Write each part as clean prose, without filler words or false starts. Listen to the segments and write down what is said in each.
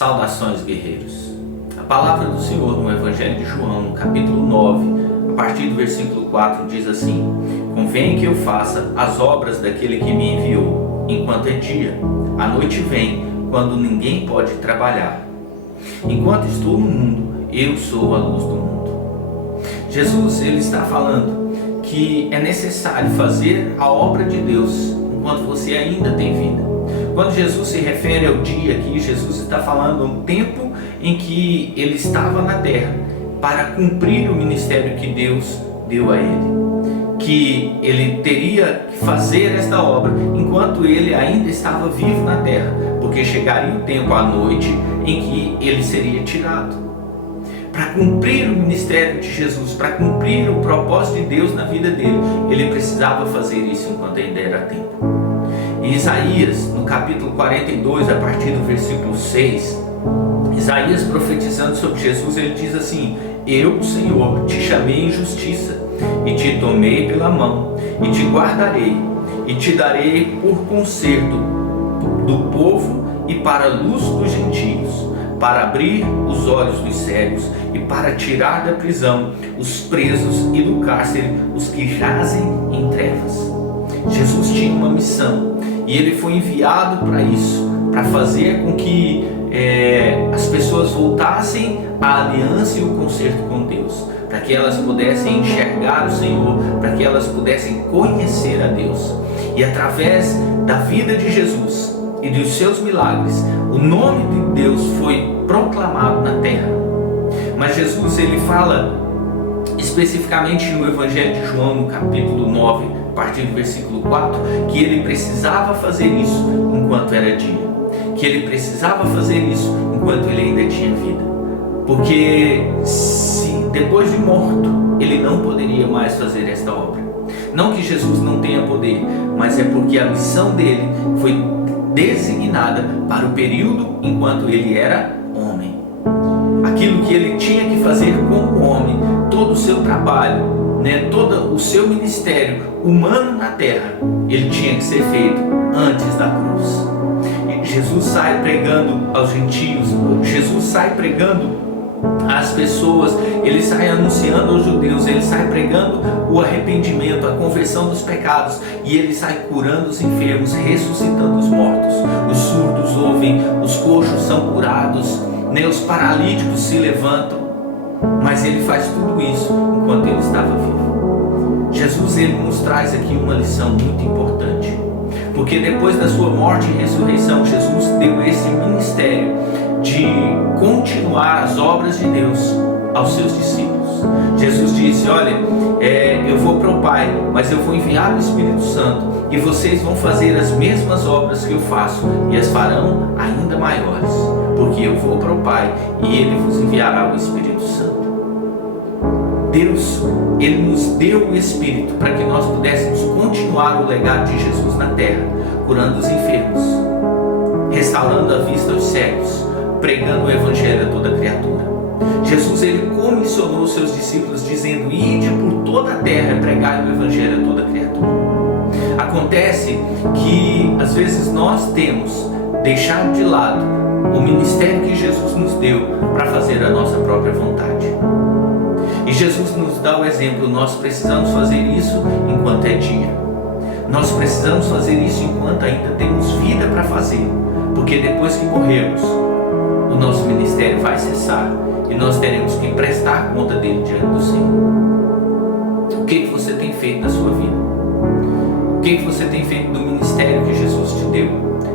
Saudações, guerreiros. A palavra do Senhor no Evangelho de João, no capítulo 9, a partir do versículo 4, diz assim: Convém que eu faça as obras daquele que me enviou, enquanto é dia. A noite vem, quando ninguém pode trabalhar. Enquanto estou no mundo, eu sou a luz do mundo. Jesus, ele está falando que é necessário fazer a obra de Deus enquanto você ainda tem vida. Quando Jesus se refere ao dia aqui, Jesus está falando um tempo em que ele estava na terra para cumprir o ministério que Deus deu a ele, que ele teria que fazer esta obra enquanto ele ainda estava vivo na terra, porque chegaria o tempo à noite em que ele seria tirado. Para cumprir o ministério de Jesus, para cumprir o propósito de Deus na vida dele, ele precisava fazer isso enquanto ainda era tempo. Em Isaías, no capítulo 42, a partir do versículo 6, Isaías profetizando sobre Jesus, ele diz assim: Eu, Senhor, te chamei em justiça, e te tomei pela mão, e te guardarei, e te darei por conserto do povo e para a luz dos gentios, para abrir os olhos dos cegos e para tirar da prisão os presos e do cárcere os que jazem em trevas. Jesus tinha uma missão e ele foi enviado para isso, para fazer com que as pessoas voltassem à aliança e o conserto com Deus, para que elas pudessem enxergar o Senhor, para que elas pudessem conhecer a Deus. E através da vida de Jesus e dos seus milagres, o nome de Deus foi proclamado na terra. Mas Jesus, ele fala especificamente no Evangelho de João, no capítulo 9, a partir do versículo 4, que ele precisava fazer isso enquanto era dia, que ele precisava fazer isso enquanto ele ainda tinha vida, porque se depois de morto ele não poderia mais fazer esta obra. Não que Jesus não tenha poder, mas é porque a missão dele foi designada para o período enquanto ele era homem. Aquilo que ele tinha que fazer como homem, todo o seu trabalho, todo o seu ministério humano na terra, ele tinha que ser feito antes da cruz. E Jesus sai pregando aos gentios, Jesus sai pregando às pessoas, ele sai anunciando aos judeus, ele sai pregando o arrependimento, a conversão dos pecados, e ele sai curando os enfermos, ressuscitando os mortos. Os surdos ouvem, os coxos são curados, os paralíticos se levantam. Mas ele faz tudo isso enquanto ele estava vivo. Jesus, ele nos traz aqui uma lição muito importante, porque depois da sua morte e ressurreição, Jesus deu esse ministério de continuar as obras de Deus aos seus discípulos. Jesus disse: olha, eu vou para o Pai, mas eu vou enviar o Espírito Santo, e vocês vão fazer as mesmas obras que eu faço, e as farão ainda maiores, porque eu vou para o Pai e Ele vos enviará o Espírito Santo. Deus, Ele nos deu o Espírito para que nós pudéssemos continuar o legado de Jesus na terra, curando os enfermos, restaurando a vista aos cegos, pregando o Evangelho a toda criatura. Jesus, ele comissionou os seus discípulos dizendo: ide por toda a terra e pregai o Evangelho a toda criatura. Acontece que às vezes nós temos deixado de lado o ministério que Jesus nos deu para fazer a nossa própria vontade. E Jesus nos dá o exemplo: nós precisamos fazer isso enquanto é dia. Nós precisamos fazer isso enquanto ainda temos vida para fazer, porque depois que morrermos, o nosso ministério vai cessar e nós teremos que prestar conta dele diante do Senhor. O que você tem feito na sua vida? O que você tem feito do ministério que Jesus te deu,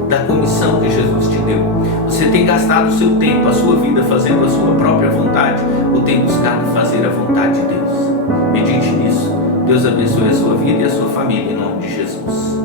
da comissão que Jesus te deu? Você tem gastado o seu tempo, a sua vida fazendo a sua própria vontade, ou tem buscado fazer a vontade de Deus? Medite nisso. Deus abençoe a sua vida e a sua família em nome de Jesus.